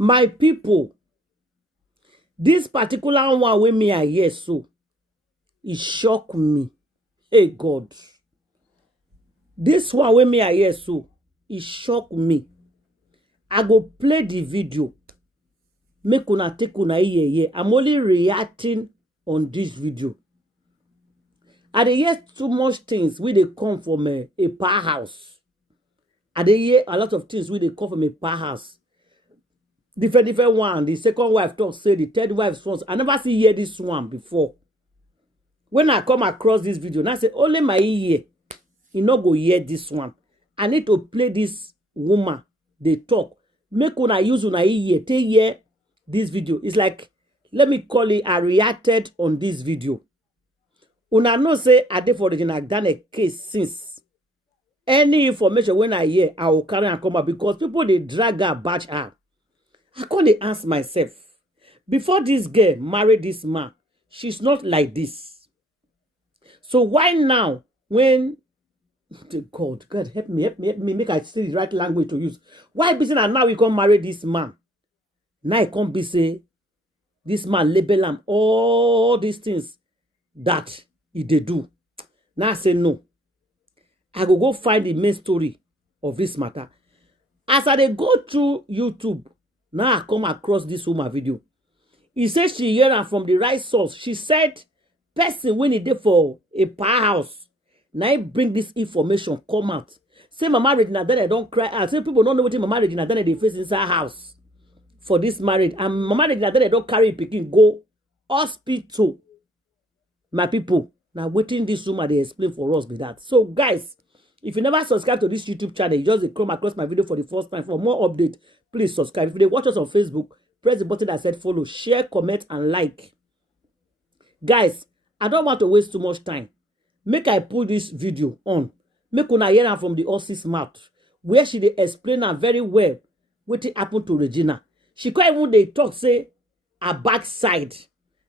My people, this particular one with me I hear so, it shocked me. Hey God. This one with me I hear so, it shocked me. I go play the video. Make una take una ear. I'm only reacting on this video. I dey hear too much things wey dey come from a powerhouse. I dey hear a lot of things wey dey come from a powerhouse. Different one. The second wife talk say the third wife's once. I never see hear this one before. When I come across this video, now I say only my ear, you no go hear this one. I need to play this woman. They talk. Make una use una ear. Take hear this video. It's like, let me call it, I reacted on this video. Una know say I did for Regina Daniels case since. Any information when I hear, I will carry and come up because people they drag her, batch her. I can't ask myself. Before this girl married this man, she's not like this. So why now when God help me, make I see the right language to use. Why be saying now we can't marry this man? Now it can't be say this man label him all these things that he they do. Now I say no. I go find the main story of this matter. As I dey go through YouTube, now I come across this woman video. He says she hear her from the right source. She said, person when he did for a powerhouse, now bring this information come out. Say Mama Regina Daniels don't cry. I say people don't know what Mama Regina Daniels they face inside house for this marriage. And Mama Regina Daniels don't carry picking go hospital. My people, now waiting this woman they explain for us with that. So guys, if you never subscribe to this YouTube channel, you just come across my video for the first time. For more updates, please subscribe. If you watch us on Facebook, press the button that said follow, share, comment, and like. Guys, I don't want to waste too much time. Make I put this video on. Make una hear from the horse's mouth, where she dey explain her very well what happened to Regina. She quite even they talk say her backside,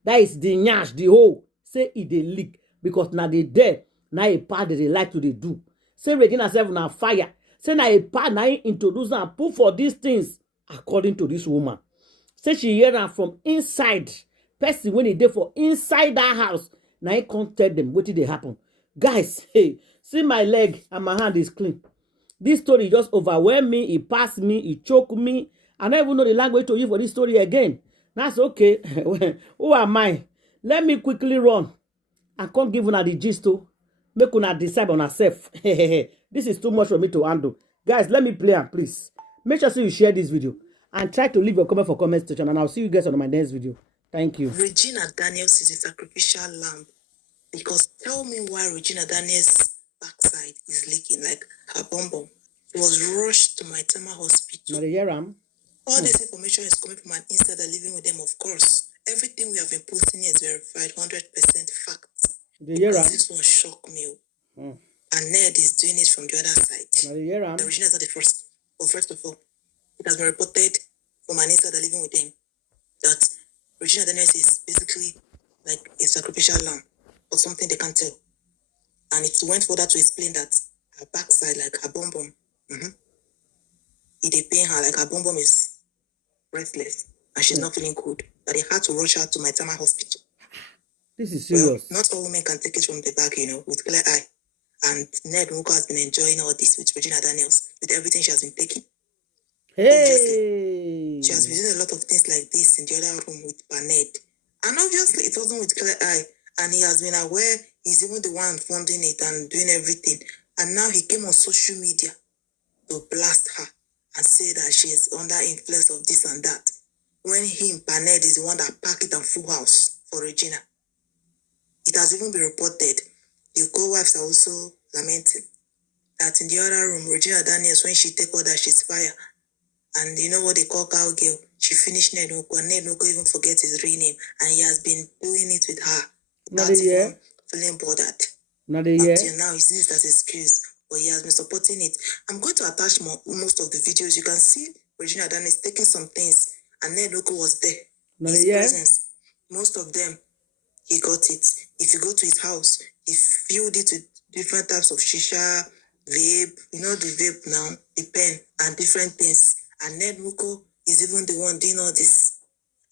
that is the nyash, the hole, say it dey leak because now they there, now a part that they like to they do. Say Regina self na fire. Say na a part na introduce and put for these things according to this woman. Say she hear her from inside. Person when he dey for inside that house, now he can't tell them what did they happen. Guys, hey, see my leg and my hand is clean. This story just overwhelmed me. It passed me. It choked me. I don't even know the language to use for this story again. That's okay. Who am I? Let me quickly run. I can't give una the gist to make una decide on herself. This is too much for me to handle. Guys, let me play and please. Make sure you share this video and try to leave your comment for comment section. And I'll see you guys on my next video. Thank you. Regina Daniels is a sacrificial lamb. Because tell me why Regina Daniels' backside is leaking like her bum. She was rushed to my Tama hospital. All this information is coming from an insider living with them, of course. Everything we have been posting is verified, 100% facts. This one shocked me. And Ned is doing it from the other side. The Regina is not the first. But first of all, it has been reported from an insider living with them that Regina Daniels is basically like a sacrificial lamb or something they can't tell. And it went further to explain that her backside, like her bum, it dey pain her, like her bum is breathless and she's not feeling good. That they had to rush her to my Tama hospital. This is serious. Well, not all women can take it from the back, with clear eye. And Ned Nwoko has been enjoying all this with Regina Daniels, with everything she has been taking. Hey! Obviously, she has been doing a lot of things like this in the other room with Ned. And obviously, it wasn't with clear eye. And he has been aware, he's even the one funding it and doing everything. And now he came on social media to blast her and say that she is under influence of this and that. When him, Ned, is the one that packed it and full house for Regina. It has even been reported, the co-wives are also lamenting that in the other room, Regina Daniels, when she take order, she's fire. And you know what they call cowgirl? She finished Ned Nwoko, and Ned Nwoko even forgets his real name. And he has been doing it with her without even feeling bothered. Until now, he sees it as an excuse, but he has been supporting it. I'm going to attach most of the videos. You can see Regina Daniels taking some things, and Ned Nwoko was there. His presence, most of them, he got it. If you go to his house, he filled it with different types of shisha, vape, the vape now, the pen, and different things. And Ned Nwoko is even the one doing all this.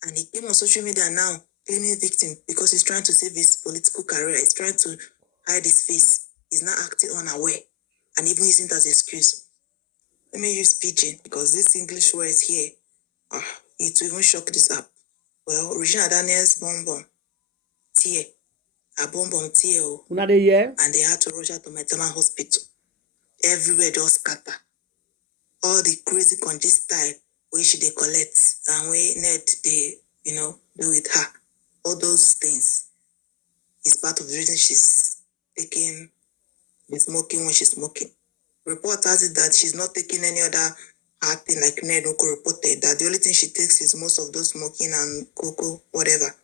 And he came on social media now, claiming victim because he's trying to save his political career. He's trying to hide his face. He's not acting unaware and even using it as an excuse. Let me use pidgin because this English word is here. It will even shock this app. Well, Regina Daniels bonbon, tear, a bonbon tear, and they had to rush her to maternal hospital. Everywhere just scatter. All the crazy country style where she they collect and where Ned they, do with her. All those things is part of the reason she's taking the smoking when she's smoking. Report has it that she's not taking any other hard thing like Ned Nwoko reported, that the only thing she takes is most of those smoking and cocoa, whatever.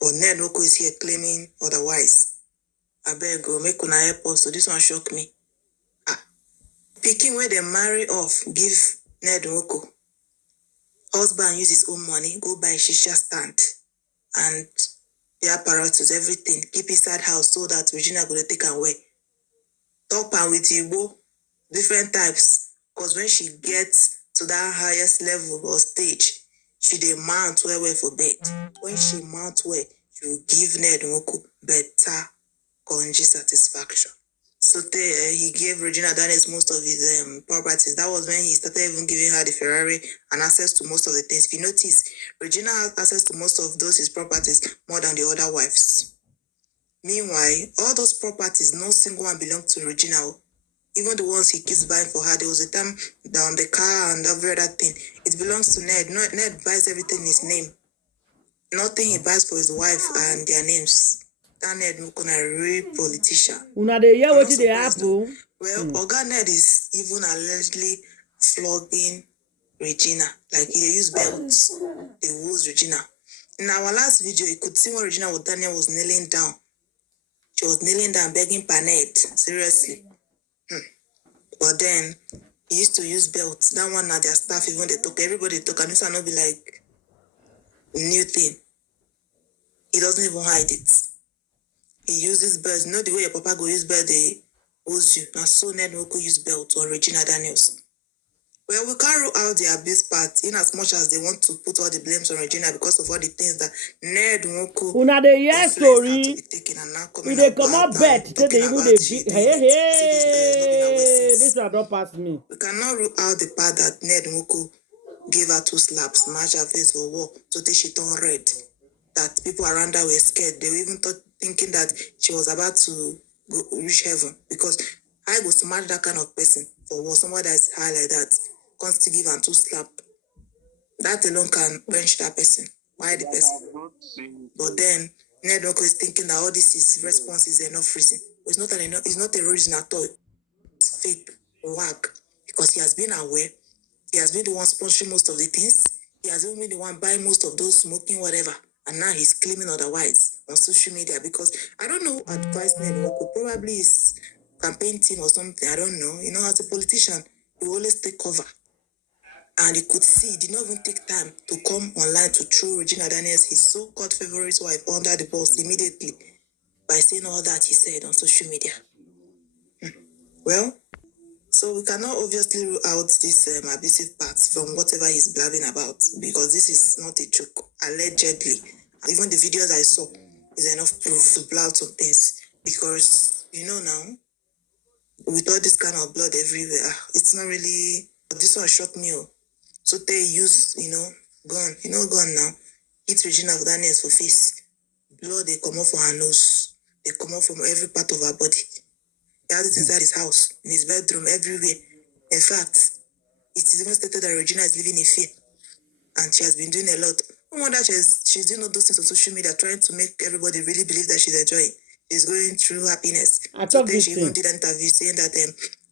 But Ned Nwoko is here claiming otherwise. I beg go make una help us. So this one shocked me. Picking where they marry off, give Ned Nwoko. Husband use his own money, go buy shisha stand and the apparatus, everything. Keep inside house so that Regina go to take away. Top her with Igbo, different types. Because when she gets to that highest level or stage, she dey mount well for bed. When she mount well, she will give Ned Nwoko better congee satisfaction. So he gave Regina Daniels most of his properties. That was when he started even giving her the Ferrari and access to most of the things. If you notice, Regina has access to most of those his properties more than the other wives. Meanwhile, all those properties, no single one belonged to Regina. Even the ones he keeps buying for her, there was a time down the car and every other thing. It belongs to Ned. Ned buys everything in his name. Nothing he buys for his wife and their names. That Ned Nwoko a real politician. Una dey hear wetin dey happen? Well, Oga Ned is even allegedly flogging Regina. Like he used belts. They woos Regina. In our last video, you could see when Regina Daniels was kneeling down. She was kneeling down begging for Ned. Seriously. But then he used to use belts. That one now their staff even they talk. Everybody talk. And this will not be like new thing. He doesn't even hide it. He uses belts. You know the way your papa go use belt, they use you. Now so Ned Nwoko use belt on Regina Daniels. Well, we can't rule out the abuse part in as much as they want to put all the blames on Regina because of all the things that Ned Nwoko una dey hear story. We dey comot bet say they even dey this one don pass me. We cannot rule out the part that Ned Nwoko gave her 2 slaps, smash her face for war, so that she turned red. That people around her were scared. They were even thinking that she was about to reach heaven because I go smash that kind of person for war. Somebody that is high like that, comes to give her 2 slaps. That alone can bench that person. Why the person? But then Ned Nwoko is thinking that all this is response is enough reason. It's not a reason at all. It's fake work because he has been aware. He has been the one sponsoring most of the things. He has been the one buying most of those smoking whatever. And now he's claiming otherwise on social media because I don't know who advised Ned Nwoko. Probably his campaign team or something. I don't know. You know, as a politician, you always take cover. And he could see, he did not even take time to come online to throw Regina Daniels, his so-called favorite wife, under the bus immediately by saying all that he said on social media. Well, so we cannot obviously rule out this abusive parts from whatever he's blabbing about because this is not a joke. Allegedly, even the videos I saw is enough proof to blab some things because now with all this kind of blood everywhere, it's not really. This one shocked me. So they use gun, gun now. Hit Regina Daniels for face. Blood they come off from her nose. They come off from every part of her body. He had it inside his house, in his bedroom, everywhere. In fact, it is even stated that Regina is living in fear. And she has been doing a lot. No wonder she's doing all those things on social media, trying to make everybody really believe that she's enjoying. She's going through happiness. So then she even did an interview saying that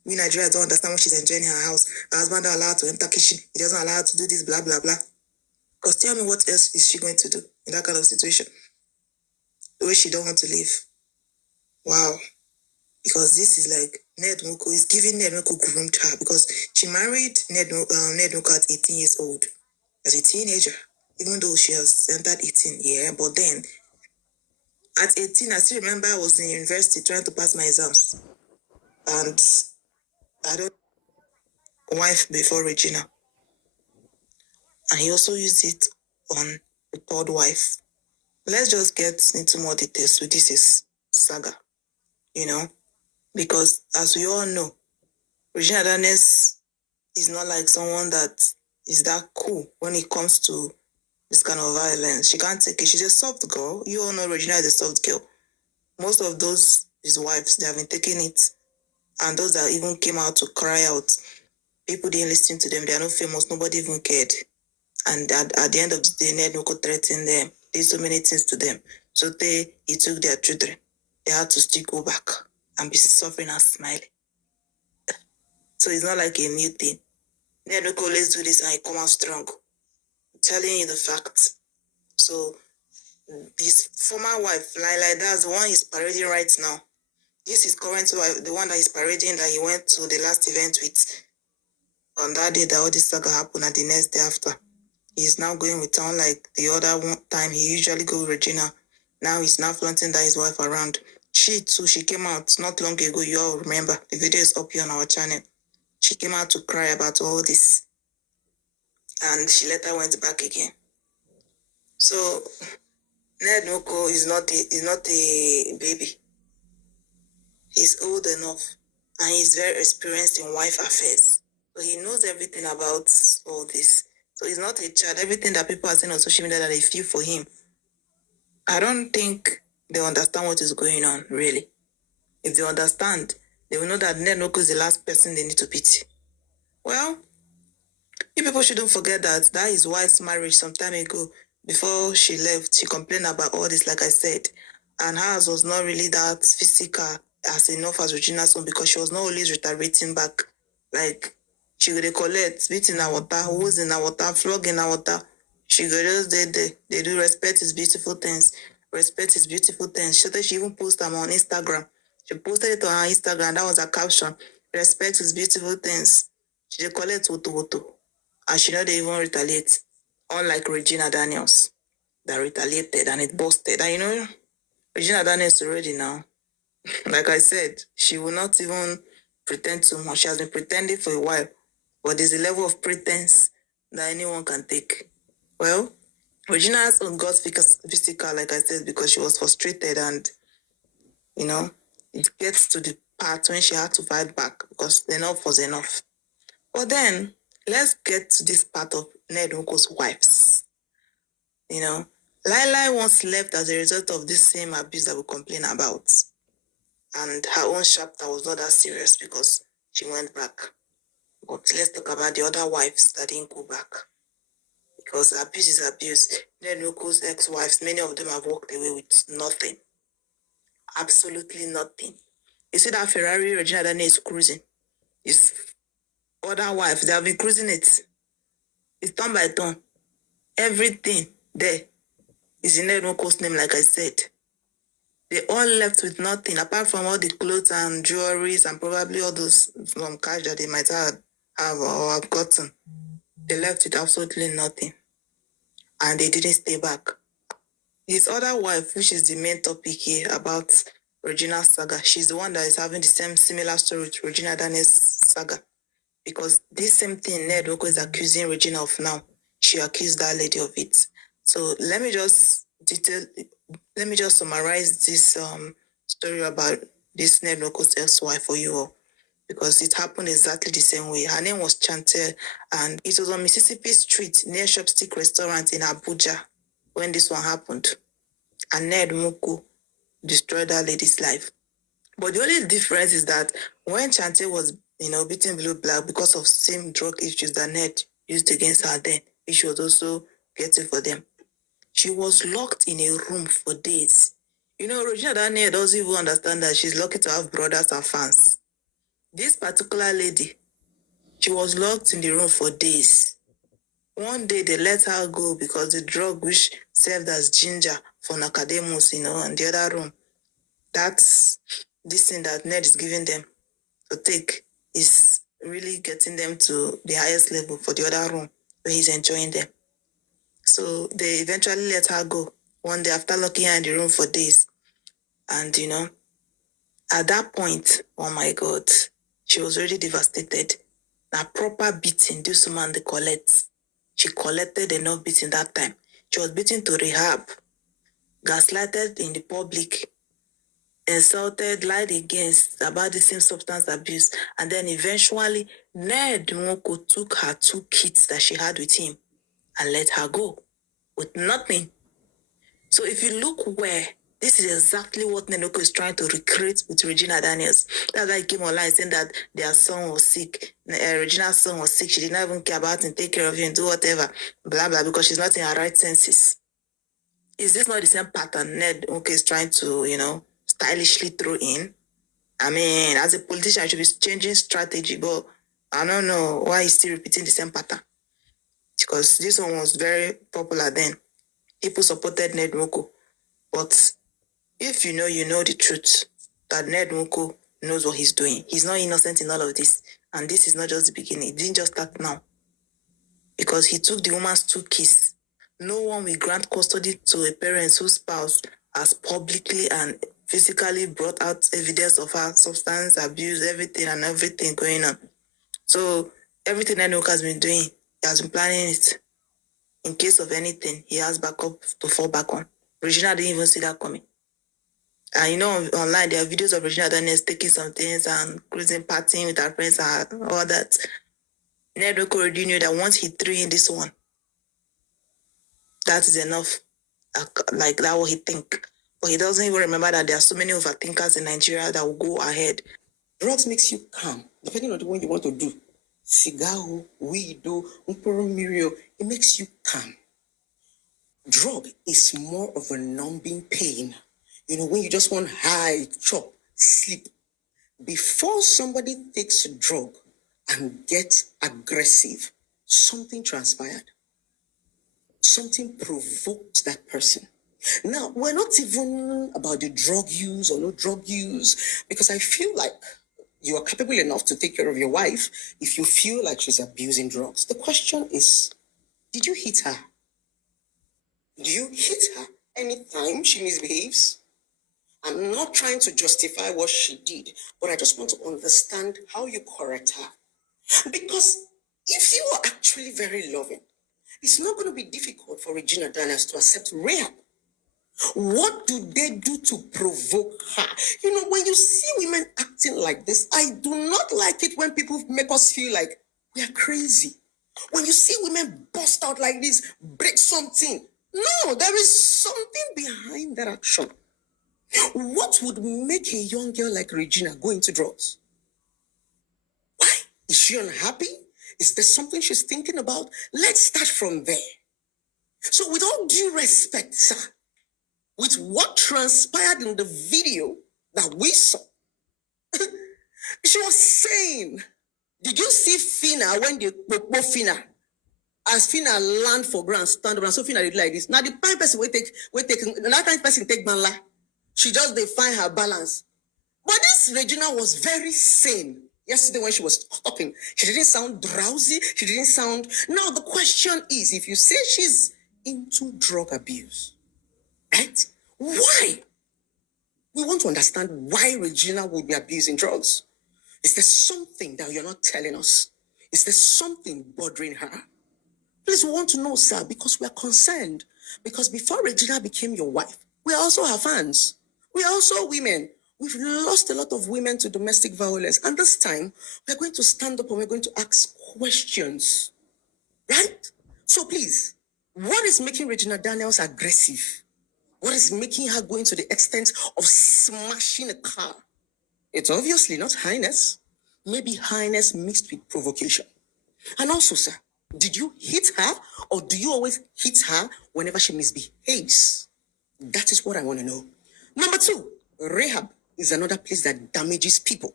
we Nigerians don't understand what she's enjoying in her house. Her husband don't allow her to enter kitchen. He doesn't allow her to do this, blah, blah, blah. Because tell me what else is she going to do in that kind of situation? The way she don't want to live. Wow. Because this is like Ned Nwoko is giving Ned Nwoko groomed her because she married Ned Nwoko at 18 years old as a teenager, even though she has entered 18, yeah. But then at 18, I still remember I was in university trying to pass my exams. And I don't wife before Regina. And he also used it on the third wife. Let's just get into more details. So this is saga, because as we all know, Regina Daniels is not like someone that is that cool when it comes to this kind of violence. She can't take it. She's a soft girl. You all know Regina is a soft girl. Most of those, his wives, they have been taking it. And those that even came out to cry out, people didn't listen to them. They are not famous. Nobody even cared. And at the end of the day, Ned Nwoko threatened them. Did so many things to them. So he took their children. They had to still go back and be suffering and smiling. So it's not like a new thing. Ned Nwoko always do this and he come out strong. I'm telling you the fact. So his former wife, like that's the one he's parading right now. This is current wife, the one that he's parading that he went to the last event with. On that day that all this saga happened and the next day after. He's now going with town like the other one time he usually go with Regina. Now he's now flaunting that his wife around. She too, she came out not long ago. You all remember. The video is up here on our channel. She came out to cry about all this. And she later went back again. So Ned Nwoko is not a baby. He's old enough. And he's very experienced in wife affairs. So he knows everything about all this. So he's not a child. Everything that people are saying on social media that they feel for him, I don't think they understand what is going on, really. If they understand, they will know that Ned Nwoko is the last person they need to pity. Well, you people shouldn't forget that his wife's marriage some time ago. Before she left, she complained about all this, like I said. And hers was not really that physical as enough as Regina's own because she was not always reiterating back. Like, she would collect, beat in her water, hose in her water, flog in her water. She go just they do respect is beautiful things. Respect is beautiful things. She even posted them on Instagram. She posted it on her Instagram. That was her caption. Respect is beautiful things. She dey collect woto. And she not even retaliate. Unlike Regina Daniels, that retaliated and it busted. And Regina Daniels already now. Like I said, she will not even pretend too much. She has been pretending for a while. But there's a level of pretense that anyone can take. Well, Regina's own got physical, like I said, because she was frustrated and, it gets to the part when she had to fight back because enough was enough. But then, let's get to this part of Ned Nwoko's wives. Lai once left as a result of this same abuse that we complain about. And her own chapter was not that serious because she went back. But let's talk about the other wives that didn't go back. Because abuse is abuse. Ned Nwoko's ex-wives, many of them have walked away with nothing. Absolutely nothing. You see that Ferrari Regina Daniels is cruising. His other wives, they have been cruising it. It's turn by turn. Everything there is in Ned Nwoko's name, like I said. They all left with nothing, apart from all the clothes and jewelries and probably all those from cash that they might have or have gotten. They left with absolutely nothing. And they didn't stay back. His other wife, which is the main topic here about Regina's saga, she's the one that is having the same similar story to Regina Daniels' saga. Because this same thing Ned Nwoko is accusing Regina of now, she accused that lady of it. So let me just summarize this story about this Ned Nwoko's ex-wife for you all. Because it happened exactly the same way. Her name was Chantel, and it was on Mississippi Street near Chopstick Restaurant in Abuja when this one happened. And Ned Nwoko destroyed that lady's life. But the only difference is that when Chantel was, beaten blue black because of same drug issues that Ned used against her then, which she was also getting for them, she was locked in a room for days. Regina Daniels doesn't even understand that she's lucky to have brothers and fans. This particular lady, she was locked in the room for days. One day they let her go because the drug which served as ginger for Nakademus, in the other room, that's this thing that Ned is giving them to take is really getting them to the highest level for the other room where he's enjoying them. So they eventually let her go one day after locking her in the room for days. And, at that point, oh my God, she was already devastated. A proper beating, this woman, they collect. She collected enough beating that time. She was beaten to rehab, gaslighted in the public, insulted, lied against about the same substance abuse, and then eventually Ned Nwoko took her 2 kids that she had with him and let her go with nothing. So if you look where, this is exactly what Ned Nwoko is trying to recreate with Regina Daniels. That's why he came online saying that their son was sick. Regina's son was sick. She did not even care about him, take care of him, do whatever, blah, blah, because she's not in her right senses. Is this not the same pattern Ned Nwoko is trying to, stylishly throw in? I mean, as a politician, I should be changing strategy, but I don't know why he's still repeating the same pattern. Because this one was very popular then. People supported Ned Nwoko. But if you know the truth, that Ned Nwoko knows what he's doing. He's not innocent in all of this. And this is not just the beginning. It didn't just start now. Because he took the woman's 2 kids. No one will grant custody to a parent whose spouse has publicly and physically brought out evidence of her substance abuse, everything going on. So everything that Nwoko has been doing, he has been planning it. In case of anything, he has backup to fall back on. Regina didn't even see that coming. And online there are videos of Regina Daniels taking some things and cruising, partying with her friends and all that. Ned Nwoko already knew that once he threw in this one, that is enough. Like that what he think. But he doesn't even remember that there are so many overthinkers in Nigeria that will go ahead. Drugs makes you calm, depending on the one you want to do. Cigar, weed, mirio, it makes you calm. Drug is more of a numbing pain. When you just want high, chop, sleep. Before somebody takes a drug and gets aggressive, something transpired. Something provoked that person. Now, we're not even about the drug use or no drug use, because I feel like you are capable enough to take care of your wife if you feel like she's abusing drugs. The question is, did you hit her? Do you hit her anytime she misbehaves? I'm not trying to justify what she did, but I just want to understand how you correct her. Because if you are actually very loving, it's not going to be difficult for Regina Daniels to accept rehab. What do they do to provoke her? When you see women acting like this, I do not like it when people make us feel like we are crazy. When you see women bust out like this, break something. No, there is something behind that action. What would make a young girl like Regina go into drugs? Why? Is she unhappy? Is there something she's thinking about? Let's start from there. So with all due respect, sir, with what transpired in the video that we saw, she was saying, did you see Fina when they popo Fina? As Fina land for ground, stand up, and so Fina did like this. Now the kind person we take another kind person take banla. She just define her balance. But this Regina was very sane. Yesterday when she was talking, she didn't sound drowsy. She didn't sound. Now the question is, if you say she's into drug abuse, right? Why? We want to understand why Regina would be abusing drugs. Is there something that you're not telling us? Is there something bothering her? Please, we want to know, sir, because we are concerned. Because before Regina became your wife, we are also her fans. We are also women. We've lost a lot of women to domestic violence. And this time, we're going to stand up and we're going to ask questions. Right? So please, what is making Regina Daniels aggressive? What is making her going to the extent of smashing a car? It's obviously not highness. Maybe highness mixed with provocation. And also, sir, did you hit her or do you always hit her whenever she misbehaves? That is what I want to know. Number 2, rehab is another place that damages people.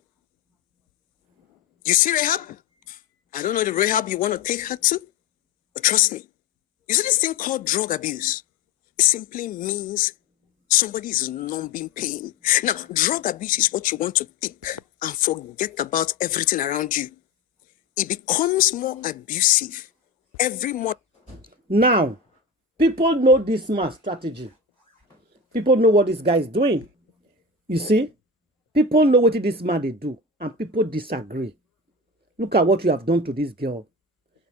You see rehab? I don't know the rehab you want to take her to, but trust me. You see this thing called drug abuse? It simply means somebody is numbing pain. Now, drug abuse is what you want to take and forget about everything around you. It becomes more abusive every more. Now, people know this man's strategy. People know what this guy is doing. You see, people know what this man they do, and people disagree. Look at what you have done to this girl.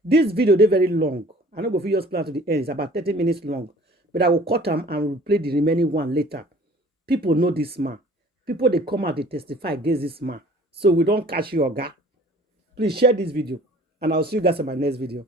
This video, they're very long. I no go fit just plan to the end. It's about 30 minutes long. But I will cut them and will play the remaining one later. People know this man. People, they come out, they testify against this man. So we don't catch your guy. Please share this video. And I'll see you guys in my next video.